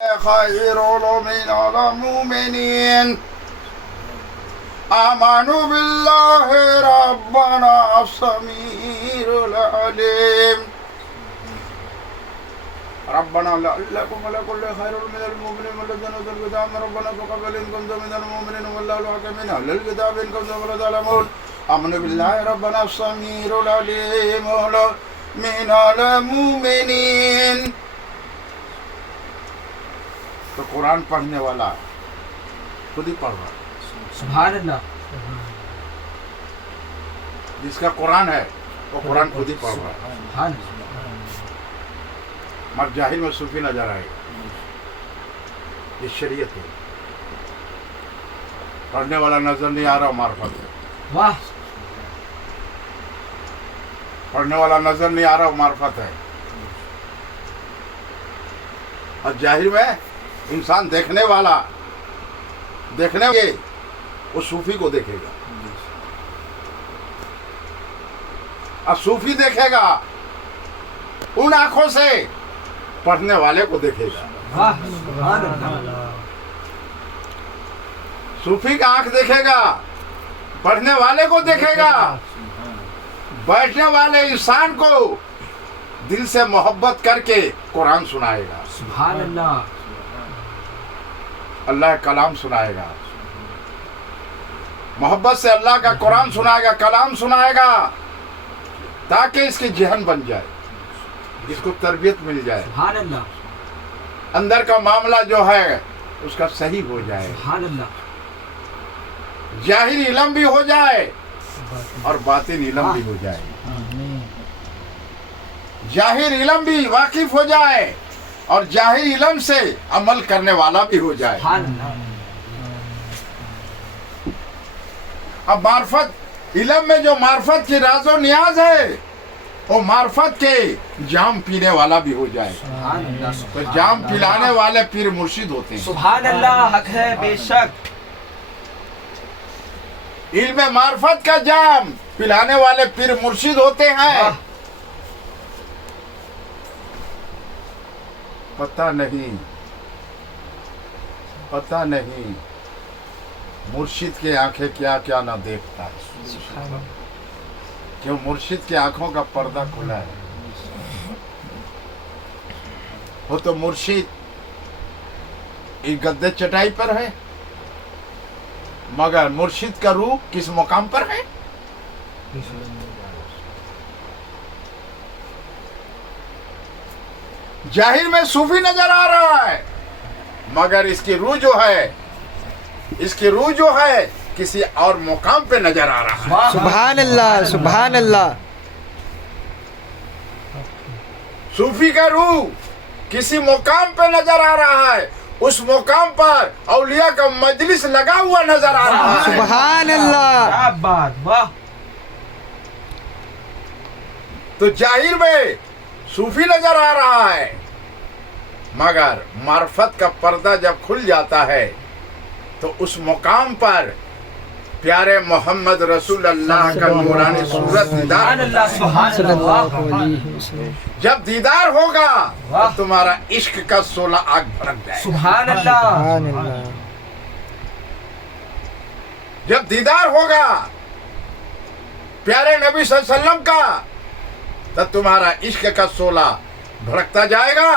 خير من المؤمنين آمنوا بالله ربنا السميع العليم ربنا لعلكم على كل خير من المؤمنين والذين اوتوا الكتاب ربنا تقبل ان كنتم من المؤمنين والله الحكيم اهل الكتاب ان كنتم لا تعلمون آمنوا بالله ربنا السميع العليم من المؤمنين. تو قرآن پڑھنے والا خود ہی پڑھ رہا ہے. سبحان اللہ. جس کا قرآن ہے وہ قرآن خود ہی پڑھ رہا ہے. سبحان اللہ. مگر جاہل میں صوفی نظر آئے. یہ شریعت ہے. پڑھنے والا نظر نہیں آ رہا معرفت ہے. واہ. پڑھنے والا نظر نہیں آ رہا معرفت ہے. اور جاہل میں انسان دیکھنے والا دیکھنے کے وہ صوفی کو دیکھے گا اور صوفی دیکھے گا ان آنکھوں سے پڑھنے والے کو دیکھے گا. واہ. سبحان اللہ. صوفی کا آنکھ دیکھے گا پڑھنے والے کو دیکھے گا. بیٹھنے والے انسان کو دل سے محبت کر کے قرآن سنائے گا. سبحان اللہ. اللہ کلام سنائے گا. محبت سے اللہ کا قرآن سنائے گا, کلام سنائے گا, تاکہ اس کی ذہن بن جائے, اس کو تربیت مل جائے, سبحان اللہ. اندر کا معاملہ جو ہے اس کا صحیح ہو جائے, سبحان اللہ. ظاہری علم بھی ہو جائے اور باطن علم بھی ہو جائے. ظاہر علم بھی واقف ہو جائے اور ظاہر علم سے عمل کرنے والا بھی ہو جائے. سبحان اللہ. اب معرفت علم میں جو معرفت کی راز و نیاز ہے وہ معرفت کے جام پینے والا بھی ہو جائے. سبحان اللہ. تو جام پلانے والے پیر مرشد ہوتے ہیں. سبحان اللہ. حق ہے بے شک. علم معرفت کا جام پلانے والے پیر مرشد ہوتے ہیں. واہ. پتہ نہیں مرشد کے آنکھیں کیا کیا نہ دیکھتا ہے. کیوں مرشد کی آنکھوں کا پردہ کھلا ہے. وہ تو مرشد ایک گدے چٹائی پر ہے, مگر مرشد کا روح کس مقام پر ہے؟ ظاہر میں صوفی نظر آ رہا ہے, مگر اس کی روح جو ہے کسی اور مقام پہ نظر آ رہا ہے. سبحان اللہ. سبحان اللہ. صوفی کا روح کسی مقام پہ نظر آ رہا ہے, اس مقام پر اولیاء کا مجلس لگا ہوا نظر آ رہا ہے. سبحان اللہ. کیا بات. واہ. تو ظاہر میں صوفی نظر آ رہا ہے, مگر معرفت کا پردہ جب کھل جاتا ہے تو اس مقام پر پیارے محمد رسول اللہ کا نورانی صورت دیدار سبحان اللہ. سبحان صلی اللہ اللہ. علیہ وسلم. جب دیدار ہوگا تو واہ. تمہارا عشق کا شعلہ آگ بھڑک جائے. سبحان اللہ. سبحان اللہ. جب دیدار ہوگا پیارے نبی صلی اللہ علیہ وسلم کا تو تمہارا عشق کا شعلہ بھڑکتا جائے گا.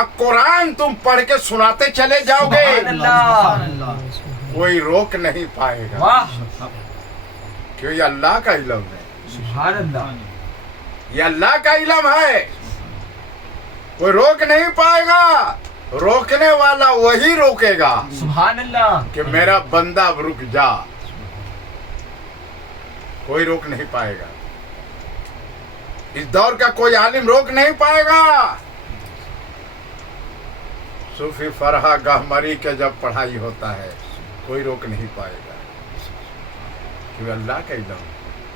اب قرآن تم پڑھ کے سناتے چلے جاؤ گے, سبحان اللہ. کوئی روک نہیں پائے گا, واہ. کیوں یہ اللہ کا علم ہے. سبحان اللہ. یہ اللہ کا علم ہے, کوئی روک نہیں پائے گا. روکنے والا وہی روکے گا سبحان اللہ. کہ میرا بندہ اب رک جا. کوئی روک نہیں پائے گا. اس دور کا کوئی عالم روک نہیں پائے گا. صوفی فرحہ گاہ مری کے جب پڑھائی ہوتا ہے کوئی روک نہیں پائے گا, کہ اللہ کا علم ہے.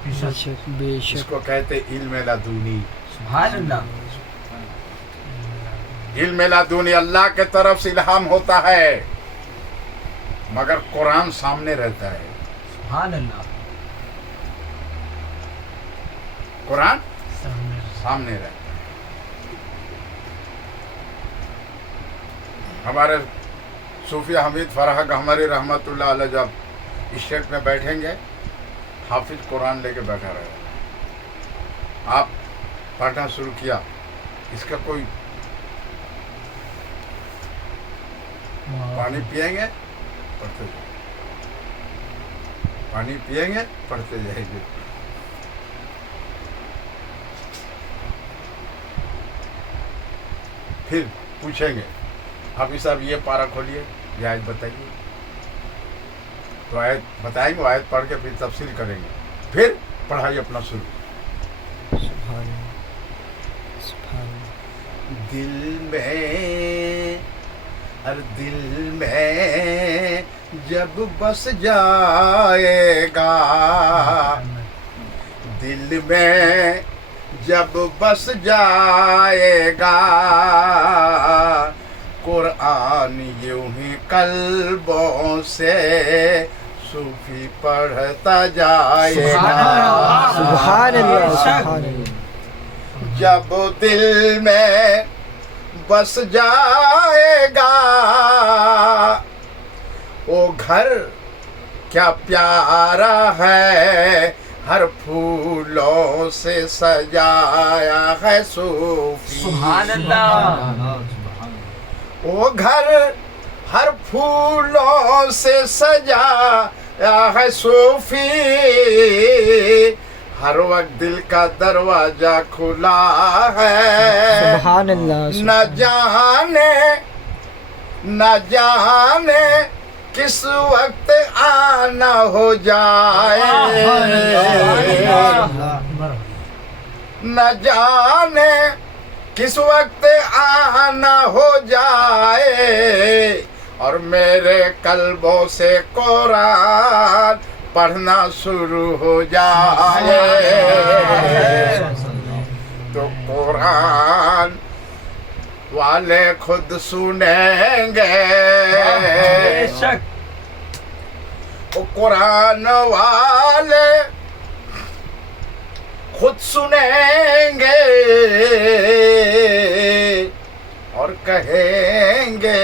بے شک. بے اس شک. کو کہتے علم لدونی. سبحان اللہ. علم لدونی اللہ کے طرف سے الہام ہوتا ہے, مگر قرآن سامنے رہتا ہے. سبحان اللہ. قرآن سامنے رہتا ہے. हमारे सूफी हमीद फराह गहमरी रहमतुल्लाह अलैह जब स्टेज में बैठेंगे, हाफिज कुरान लेके बैठा रहेगा, आप पढ़ना शुरू किया, इसका कोई पानी पिएंगे पढ़ते जाएंगे, पानी पिएंगे पढ़ते जाएंगे। फिर पूछेंगे, हाफिज साहब ये पारा खोलिए, ये आयत बताइए, तो आयत बताएंगे, वो आयत पढ़ के फिर तफसीर करेंगे, फिर पढ़ाई अपना शुरू। सुभान अल्लाह, सुभान अल्लाह। दिल में, हर दिल में जब बस जाएगा, दिल में जब बस जाएगा, कुरान यूं ही कल्बों से सूफी पढ़ता जाएगा। सुभान अल्लाह, सुभान अल्लाह। जब दिल में बस जाएगा, वो घर क्या प्यारा है, हर फूलों से सजाया है सूफी। सुभान अल्लाह। वो घर हर फूलों से सजाया है सूफी, हर वक्त दिल का दरवाजा खुला है। सुभान अल्लाह, न जाने किस वक्त आना हो जाए, न जाने किस वक्त आना हो जाए, और मेरे कल्बों से कुरान पढ़ना शुरू हो जाए, तो कुरान वाले खुद सुनेंगे, बेशक वो कुरान वाले खुद सुनेंगे और कहेंगे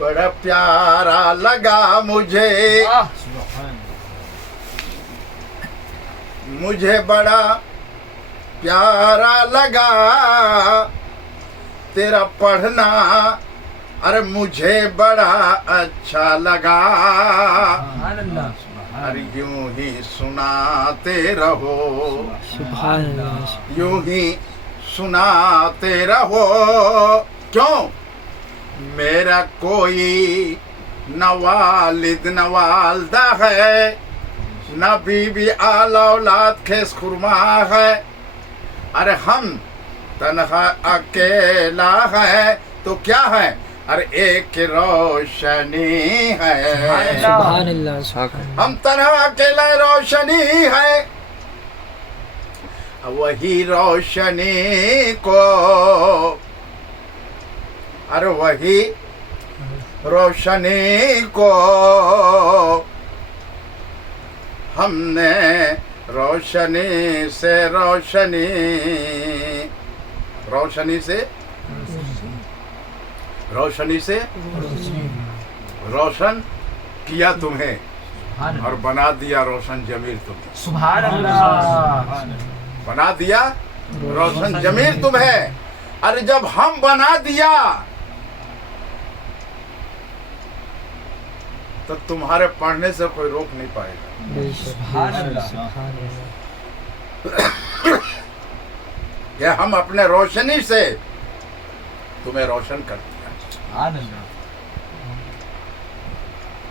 बड़ा प्यारा लगा मुझे बड़ा प्यारा लगा तेरा पढ़ना, अरे मुझे बड़ा अच्छा लगा, अरे यूं ही सुनाते रहो, सुभान अल्लाह, यूं ही सुनाते रहो। क्यों? मेरा कोई न वालिद न वालदा है, न बीबी आला औलाद खेस खुरमा है, अरे हम तन्हा अकेला है तो क्या है, अरे एक रोशनी है। सुभान अल्लाह, सुभान हम तन्हा अकेला रोशनी है, वही रोशनी को, अरे वही रोशनी को हमने रोशनी से रोशन किया तुम्हें और बना दिया रोशन जमील तुम्हें। सुभान अल्लाह। बना दिया रोशन जमील तुम्हें। अरे जब हम बना दिया तो तुम्हारे पढ़ने से कोई रोक नहीं पाएगा। सुभान अल्लाह, सुभान अल्लाह। ये हम अपने रोशनी से तुम्हें रोशन कर दिया, सुभान अल्लाह।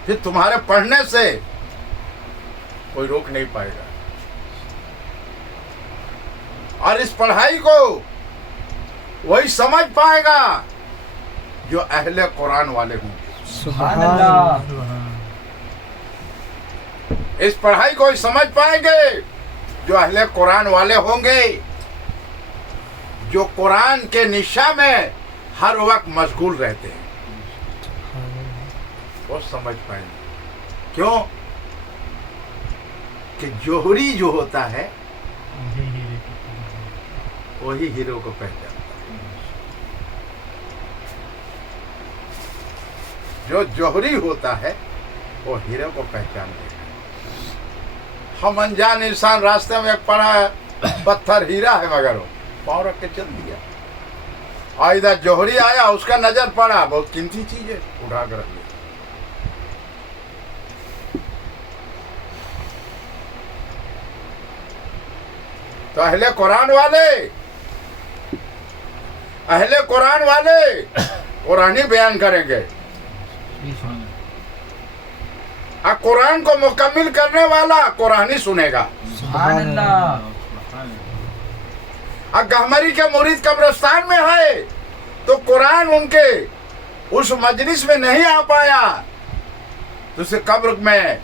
फिर तुम्हारे पढ़ने से कोई रोक नहीं पाएगा। और इस पढ़ाई को वही समझ पाएगा जो अहले कुरान वाले होंगे। सुभान अल्लाह। इस पढ़ाई को समझ पाएंगे जो अहले कुरान वाले होंगे, जो कुरान के निशा में हर वक्त मशगूल रहते हैं, वो समझ पाएंगे। क्यों कि जोहरी जो होता है वही हीरो को पहचानता है। जो जोहरी होता है वो हीरे को पहचान लेगा। हम अनजान इंसान रास्ते में एक पड़ा है, पत्थर हीरा है मगर वो पाँव रख के चल दिया, और इधर जोहरी आया, उसका नजर पड़ा, बहुत कीमती चीज है, उठा कर रख लिया। तो अहले कुरान वाले कुरानी बयान करेंगे, और कुरान को मुकम्मिल करने वाला कुरानी सुनेगा। सुभान अल्लाह। और गहमरी के मुरीद कब्रिस्तान में है तो कुरान उनके उस मजलिस में नहीं आ पाया, तो उसे कब्र में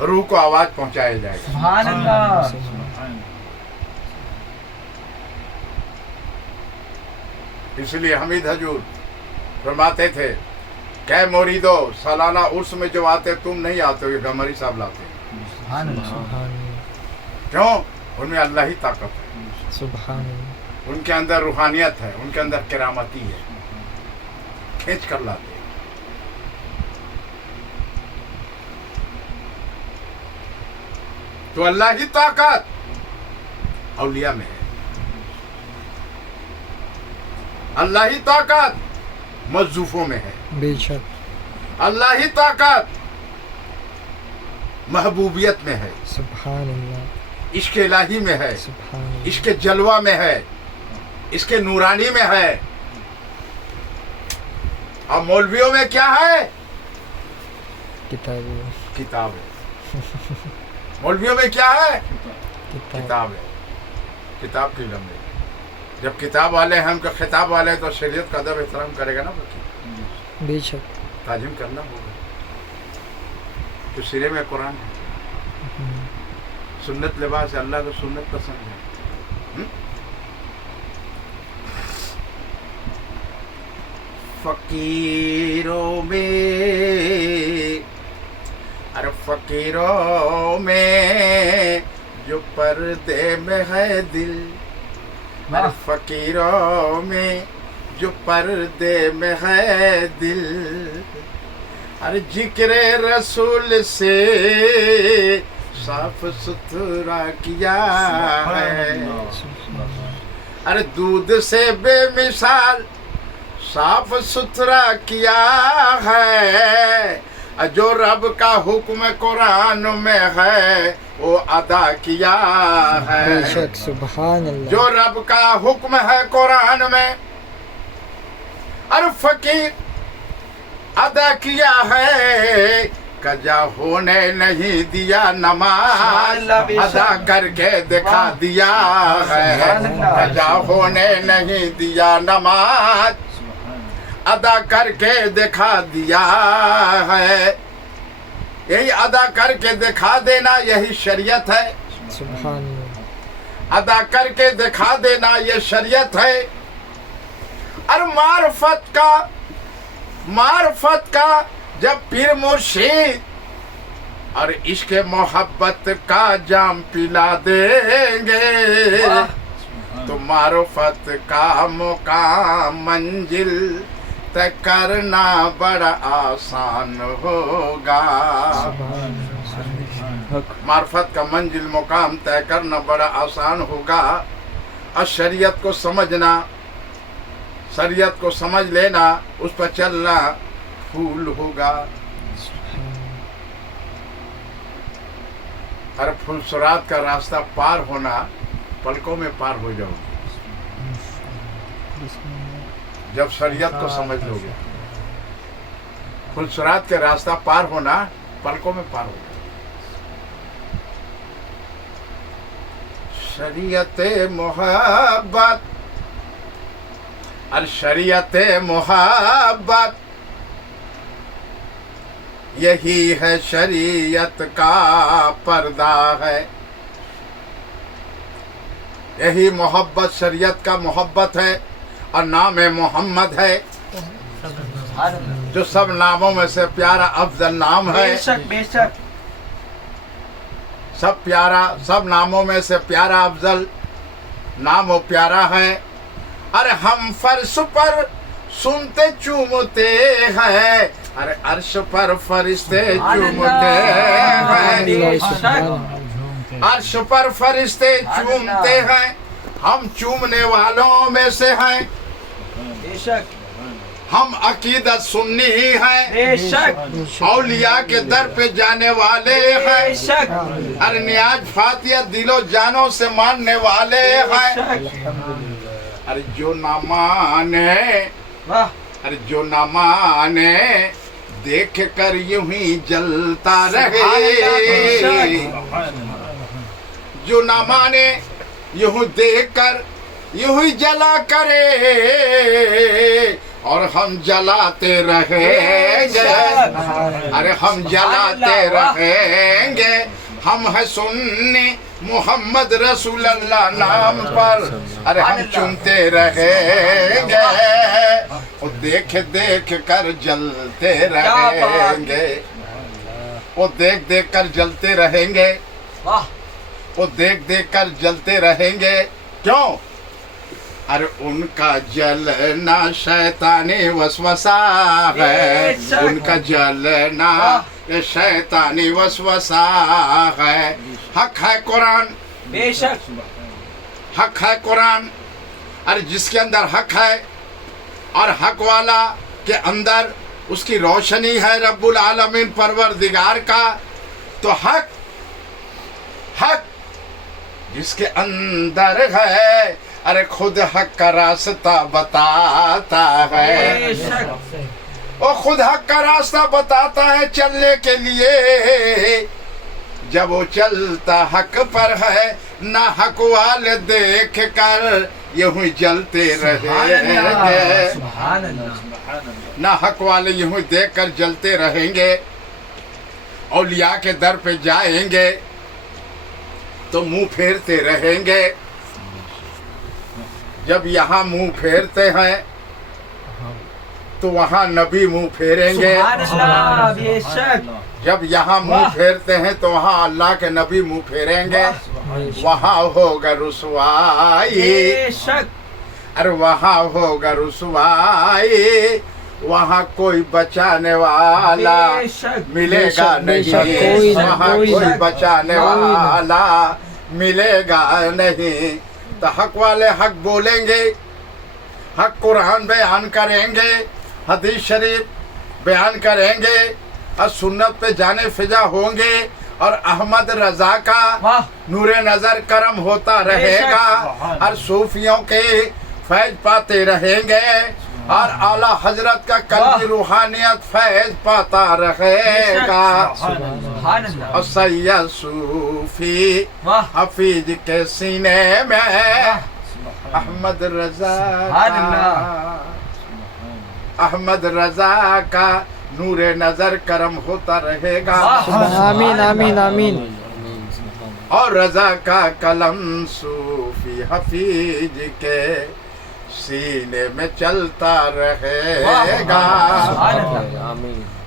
रूह को आवाज पहुंचाया जाएगा। सुभान अल्लाह। इसलिए हमीद हजूर फरमाते थे, क्या मुरीदो सालाना उर्स में जो आते तुम नहीं आते हो, ये गहमरी साहब लाते हैं। सुभान अल्लाह। सुभान अल्लाह, क्यों? उनमें अल्लाह ही ताकत है, सुभान अल्लाह, उनके अंदर रूहानियत है, उनके अंदर करामती है, खींच कर लाते हैं। तो अल्लाह ही ताकत औलिया में है, अल्लाह ही ताकत मज़्ज़ूफ़ों में है, बेशक, अल्लाह ही ताकत महबूबियत में है, सुभान अल्लाह, इश्क इलाही में है, सुभान अल्लाह, इसके जलवा में है, इसके नूरानी में है। और मौलवियों में क्या है? किताब किताब है। मौलवियों में क्या है? किताब, किताब है, किताब की लंबी। जब किताब वाले हैं, उनका खिताब वाले हैं, तो शरीयत का अदब एहतराम करेगा ना, बल्कि बेशक, ताजिम करना होगा। तो सिरे में कुरान है, सुन्नत लिबास है, अल्लाह को सुन्नत पसंद है। फकीरों में, अरे फकीरों में जो पर्दे में है दिल, अरे फकीरों में जो पर्दे में है दिल, अरे जिक्र रसूल से साफ सुथरा किया है, अरे दूध से बेमिसाल साफ सुथरा किया है, जो रब का हुक्म कुरान में है वो अदा किया है। बेशक, सुभान अल्लाह, जो रब का हुक्म है कुरान में, अरे फकीर अदा किया है, कजा होने नहीं दिया नमाज अदा करके दिखा दिया है, कजा होने नहीं दिया नमाज अदा करके दिखा दिया है। यही अदा करके दिखा देना, यही शरीयत है। सुभान अल्लाह, अदा करके दिखा देना ये शरीयत है। और मार्फत का जब पीर मुर्शिद और इश्क मोहब्बत का जाम पिला देंगे, तो मार्फत का मुकाम मंजिल तय करना बड़ा आसान होगा। मार्फत का मंजिल मुकाम तय करना बड़ा आसान होगा। और शरीयत को समझना, शरीयत को समझ लेना, उस पर चलना फूल होगा। और फुलसरात का रास्ता पार होना, पलकों में पार हो जाओगे जब शरीयत को समझ लोगे। फुलसरात के रास्ता पार होना पलकों में पार होगा। शरीयत मोहब्बत, और शरीयत मोहब्बत यही है शरीयत का पर्दा है। यही मोहब्बत शरीयत का मोहब्बत है, और नाम मोहम्मद है, जो सब नामों में से प्यारा अफजल नाम है। बेशक बेशक, सब प्यारा, सब नामों में से प्यारा अफजल नाम वो प्यारा है। अरे हम फर्श पर सुनते चूमते हैं, अरे अर्श पर फरिश्ते चूमते हैं, अर्श पर फरिश्ते चूमते हैं, हम चूमने वालों में से हैं, बेशक हम अकीदत सुन्नी हैं, बेशक औलिया के दर पे जाने वाले हैं, बेशक अरे नियाज फातिया दिलो जानों से मानने वाले हैं, बेशक अरे जो ना माने, वाह अरे जो ना माने देख कर यूं ही जलता रहे, जो ना माने यूं देख कर यूं ही जला करे, और हम जलाते रहेंगे, अरे हम जलाते रहेंगे, हम है सुन्नी मोहम्मद रसूल अल्लाह नाम पर, अरे हम चुनते रहेंगे, और देख देख कर जलते रहेंगे, वो देख देख कर जलते रहेंगे, वाह वो देख देख कर जलते रहेंगे। क्यों? अरे उनका जलना शैतानी वसवसा है, उनका जलना ये शैतानी वसवसा है। हक है कुरान, बेशक हक है कुरान, अरे जिसके अंदर हक है और हक वाला के अंदर उसकी रोशनी है रब्बुल आलमीन परवरदिगार का, तो हक हक जिसके अंदर है, अरे खुद हक का रास्ता बताता है, बेशक वो खुद हक का रास्ता बताता है चलने के लिए। जब वो चलता हक पर है, ना हक वाले देख कर यूं ही जलते रहेंगे, सुभान अल्लाह ना हक वाले यूं ही देख कर जलते रहेंगे। औलिया के दर पे जाएंगे तो मुंह फेरते रहेंगे। जब यहाँ मुंह फेरते हैं तो वहाँ नबी मुंह फेरेंगे, सुभान अल्लाह बेशक जब यहाँ मुंह वाह। फेरते हैं तो वहाँ अल्लाह के नबी मुंह फेरेंगे, वहाँ होगा रुसवाई, बेशक अरे वहाँ होगा रुसवाई, वहाँ कोई बचाने वाला बेशक मिलेगा बेशक, नहीं, कोई नहीं, वहाँ कोई कोई नहीं, बचाने कोई नहीं। वाला मिलेगा नहीं। तो हक वाले हक बोलेंगे, हक कुरान बयान करेंगे, हदीस शरीफ बयान करेंगे, और सुन्नत पे जाने फिजा होंगे, और अहमद रजा का वाह नूरे नजर करम होता रहेगा, और सूफियों के फैज पाते रहेंगे, और आला हजरत का कल्बी रूहानियत फैज पाता रहेगा। सुभान अल्लाह और सैयद सूफी वाह हफीज के सीने में अहमद रजा सुभान अल्लाह अहमद रजा का नूरे नजर करम होता रहेगा, आमीन आमीन आमीन। और रजा का कलम सूफी हफीज के सीने में चलता रहेगा। सुभान अल्लाह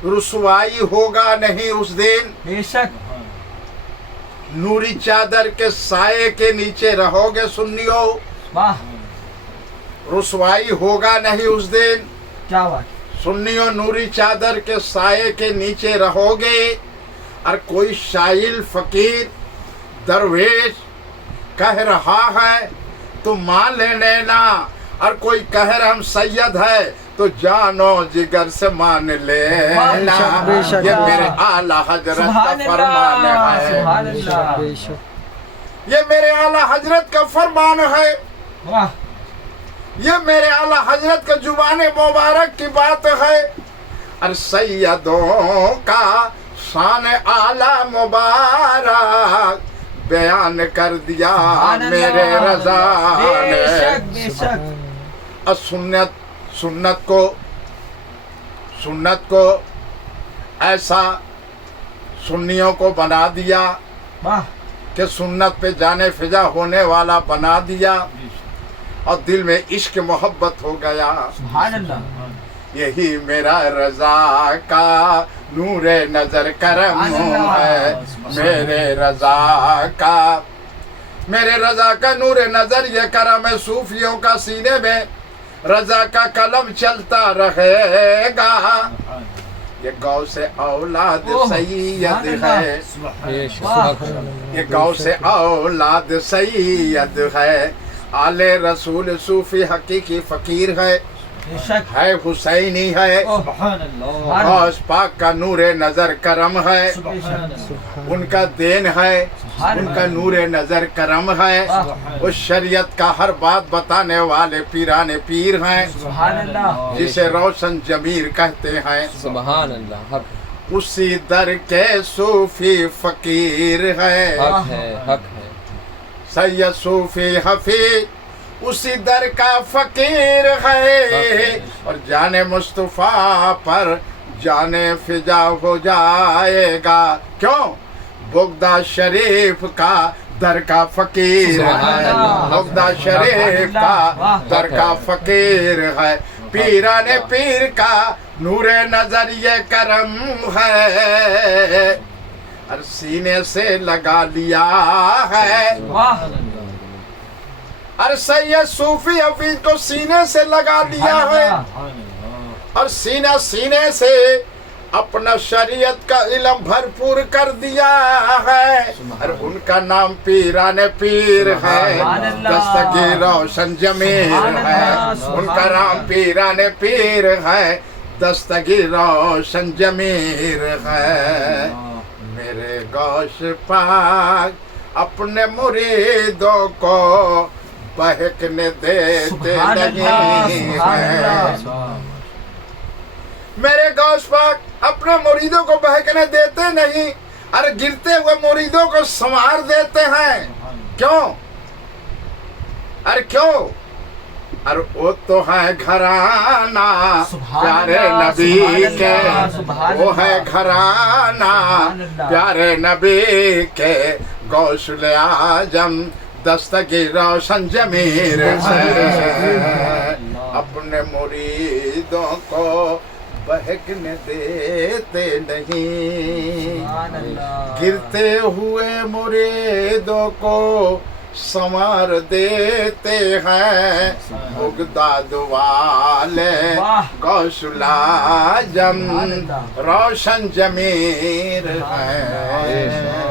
रुसवाई होगा नहीं उस दिन, बेशक नूरी चादर के साये के नीचे रहोगे सुन्नियों, वाह रुसवाई होगा नहीं उस दिन, क्या बात सुन्नियों नूरी चादर के साये के नीचे रहोगे, और कोई शाइल फकीर दरवेश कह रहा है तो मान लेना, और कोई कह रहा हम सैयद है तो जानो जिगर से मान लेना। बेशक, ये मेरे आला हजरत का सुभान फरमान अल्लाह है, सुभान बेशक अल्लाह बेशक ये मेरे आला हजरत का फरमान है, वाह ये मेरे आला हजरत का जुबान मुबारक की बात है। और सैयदों का शान आला मुबारक बयान कर दिया मेरे रजा बेशक ने। बेशक और सुन्नत को ऐसा सुन्नियों को बना दिया वाह कि सुन्नत पे जाने फिजा होने वाला बना दिया, और दिल में इश्क मोहब्बत हो गया। सुभान अल्लाह यही मेरा रजा का नूरे नजर करम है, मेरे रजा का नूरे नजर ये करम है। सूफियों का सीने में रजा का कलम चलता रहेगा। ये गौ से औलाद सैयद है, ये गौ से औलाद सैयद है। आले रसूल सूफी हकीकी फकीर है, बेशक है हुसैनी है। गौस पाक का नूरे नजर करम है, उनका देन है, उनका नूरे नजर करम है। उस शरीयत का हर बात बताने वाले पीराने पीर हैं, सुभान अल्लाह, जिसे रोशन जमीर कहते हैं। सुभान अल्लाह। हक उसी दर के सूफी फकीर है, हक है, हक है। सैयद सूफी हफीज उसी दर का फकीर है। और जाने मुस्तफ़ा पर जाने फिजा हो जाएगा। क्यों? बुगदा शरीफ का दर का फकीर है, बुगदा शरीफ का दर का फकीर है। पीराने पीर का नूरे नजर ये करम है, और सीने से लगा लिया है। वाह, और सैयद सूफी हफीज को सीने से लगा लिया है, और सीना सीने से अपना शरीयत का इल्म भरपूर कर दिया है। और उनका नाम पीराने पीर है, दस्तगीर रोशन जमीर है। उनका नाम पीराने पीर है, दस्तगीर रोशन जमीर है। मेरे गौश पाक अपने मुरीदों को बहकने देते नहीं हैं। मेरे गौश पाक अपने मुरीदों को बहकने देते नहीं, अरे गिरते हुए मुरीदों को संवार देते हैं। क्यों? अरे क्यों? अरे वो तो है घराना प्यारे नबी के, वो है घराना प्यारे नबी के। गौसुल आजम दस्तगीर रोशन जमीर है, अपने मुरीदों को बहकने देते नहीं। गिरते हुए मुरीदों को संवार देते हैं। बुगदाद वाले गौसुल आजम रोशन जमीर है।